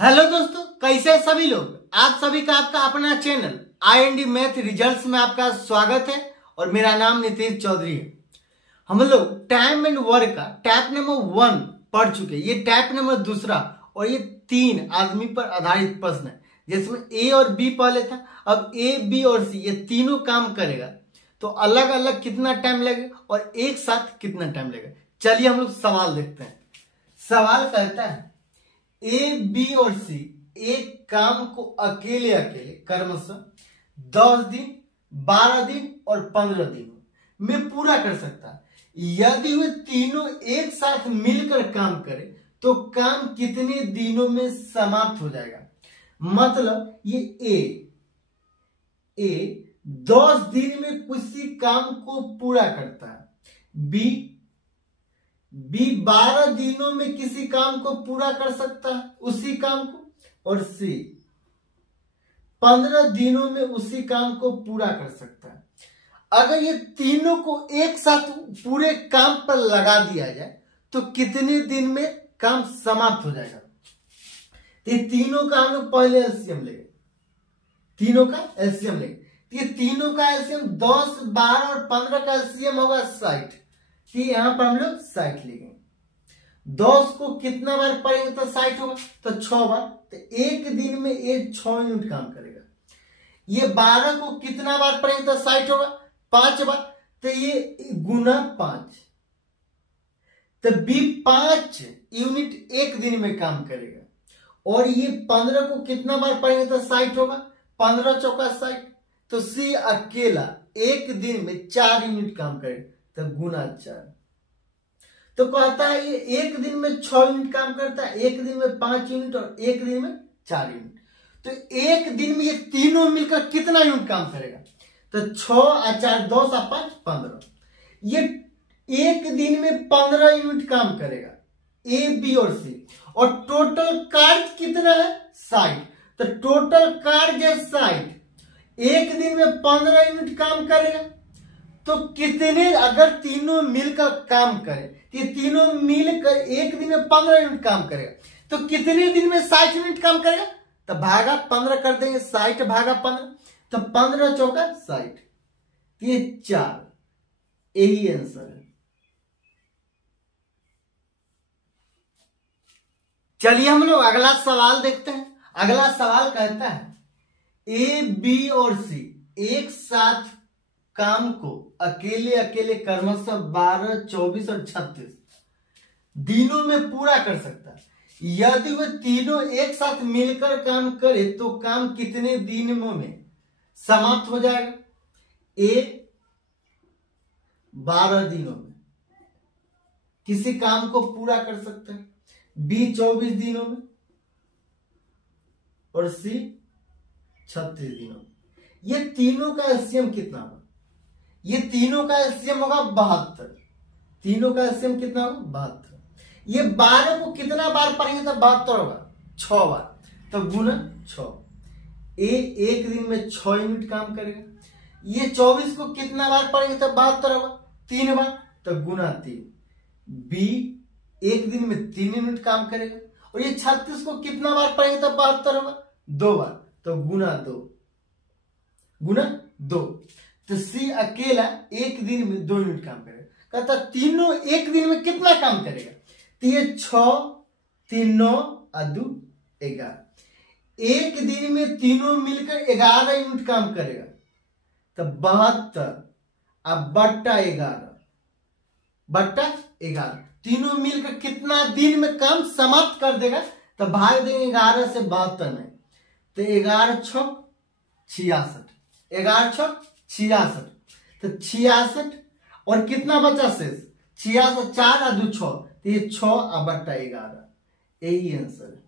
Hello दोस्तों, कैसे हैं सभी लोग। आप सभी का आपका अपना चैनल IND मैथ रिजल्ट्स में आपका स्वागत है और मेरा नाम नीतीश चौधरी है। हम लोग टाइम एंड वर्क का टैप नंबर 1 पढ़ चुके हैं। ये टैप नंबर 2 और ये 3 आदमी पर आधारित प्रश्न है, जिसमें A और B पहले था। अब A, B और C ये तीनों काम करेगा तो अलग अलग कितना टाइम लगेगा और एक साथ कितना टाइम लगेगा। चलिए हम लोग सवाल देखते हैं। सवाल कहता है A, B और C एक काम को अकेले अकेले क्रमशः 10 दिन, 12 दिन और 15 दिन में पूरा कर सकता है। यदि वे तीनों एक साथ मिलकर काम करें तो काम कितने दिनों में समाप्त हो जाएगा। मतलब ये A 10 दिन में किसी काम को पूरा करता है, B 12 दिनों में किसी काम को पूरा कर सकता है उसी काम को, और C 15 दिनों में उसी काम को पूरा कर सकता है। अगर ये तीनों को एक साथ पूरे काम पर लगा दिया जाए तो कितने दिन में काम समाप्त हो जाएगा। ये तीनों का हम लोग पहले एलसीएम लेंगे। तीनों का एलसीएम लेंगे। ये तीनों का एलसीएम 10, 12 और 15 का एलसीएम होगा 60। यहां पर हम लोग 60 लिखेंगे। 10 को कितना बार पढ़ेंगे तो 60 होगा, तो 6 बार। तो एक दिन में ये 6 यूनिट काम करेगा। ये 12 को कितना बार पढ़ेंगे तो 60 होगा, 5 बार। तो ये गुना 5, तो B 5 यूनिट एक दिन में काम करेगा। और ये 15 को कितना बार पढ़ेंगे तो 60 होगा, 15 चौका 60। तो C अकेला एक दिन में 4 यूनिट काम करेगा, तो गुना 4। तो कहता है ये एक दिन में 6 यूनिट काम करता है, एक दिन में 5 यूनिट और एक दिन में 4 यूनिट। तो एक दिन में ये तीनों मिलकर कितना यूनिट काम करेगा। तो 6 और 4 10 और 5 15। ये एक दिन में 15 यूनिट काम करेगा A, B और C। और टोटल कार्य कितना है 60। तो टोटल कार्य 60 एक दिन में 15 यूनिट काम करेगा। तो कितने, अगर तीनों मिलकर काम करें, ये तीनों मिलकर एक दिन में 15 यूनिट काम करेगा, तो कितने दिन में 60 यूनिट काम करेगा। तो भागा 15 कर देंगे, 60 भागा 15, तो 15 चौका 60। ये 4, यही आंसर है। चलिए हम लोग अगला सवाल देखते हैं। अगला सवाल कहता है A, B और C एक साथ काम को अकेले अकेले क्रमशः 12, 24 और 36 दिनों में पूरा कर सकता है। यदि वे तीनों एक साथ मिलकर काम करे तो काम कितने दिनों में समाप्त हो जाएगा। A 12 दिनों में किसी काम को पूरा कर सकता है, B 24 दिनों में और C 36 दिनों में। ये तीनों का एलसीएम कितना होगा। ये तीनों का एलसीएम होगा 72। तीनों का एलसीएम कितना होगा 72। ये 12 को कितना बार पढ़ेंगे तो 72 होगा, 6 बार। तो गुना 6। A एक दिन में 6 यूनिट काम करेगा। ये 24 को कितना बार पढ़ेंगे तो 72 होगा, 3 बार। तो गुना 3। B एक दिन में 3 यूनिट काम करेगा। और ये 36 को कितना बार पढ़ेंगे तो 72 होगा, 2 बार। तो गुना 2, गुना 2। तो C अकेला एक दिन में 2 यूनिट काम करेगा। कहता तीनों एक दिन में कितना काम करेगा। तो ये 6, 3 9 और 2 11। एक दिन में तीनों मिलकर 11 यूनिट काम करेगा। तो 72 अब बट्टा 11 तीनों मिलकर कितना दिन में काम समाप्त कर देगा। तो भाग देंगे 11 से 72 में। तो 11 6 66, 11 6 66। तो 66 और कितना बचा शेष 66, 4 और 2 6। तो ये 6 और बट्टा 11, यही आंसर है।